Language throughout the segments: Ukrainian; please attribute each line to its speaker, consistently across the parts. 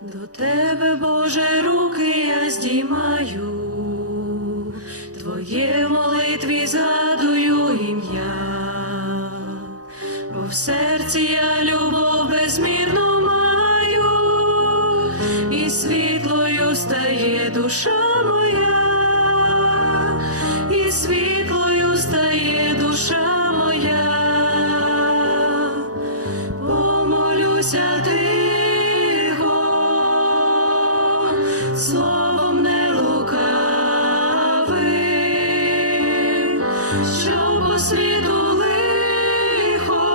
Speaker 1: До тебе, Боже, руки я здіймаю, Твоє молитві згадую ім'я, бо в серці я любов безмірну маю, і світлою стає душа моя, і світлою стає душа моя. Помолюся тихо, світу лихо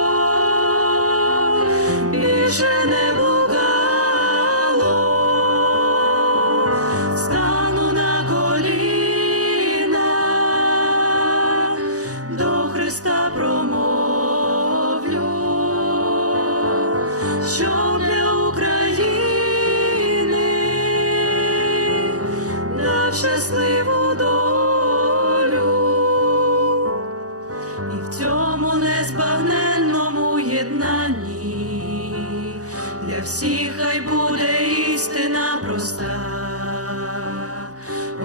Speaker 1: більше не блукало, стану на коліна, до Христа промовлю щоб для України дав щасливу незбагненному єднанні для всіх хай буде істина проста.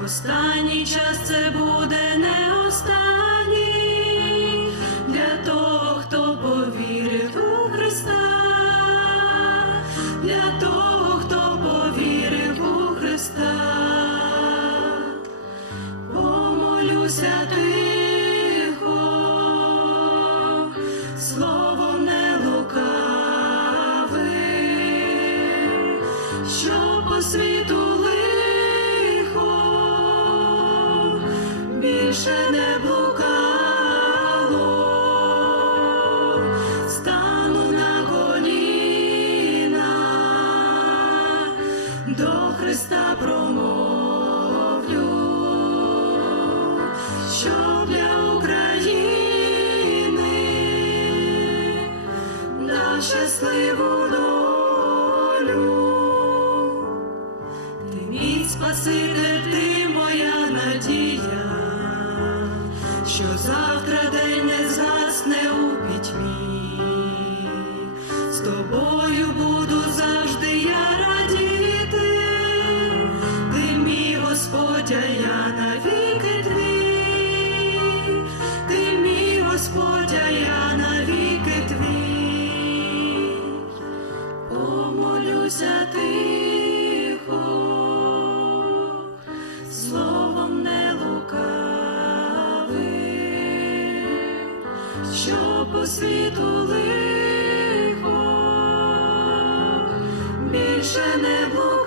Speaker 1: Останній час це буде не останній що по більше не блукало, стану на коліна, до Христа промовлю, що для України дав щасливу долю. Мій ти моя надія, що завтра день не згасне у пітьмі. З тобою буду завжди я радіти, ти мій Господь, я навіки по світу лихо. Більше не блукало,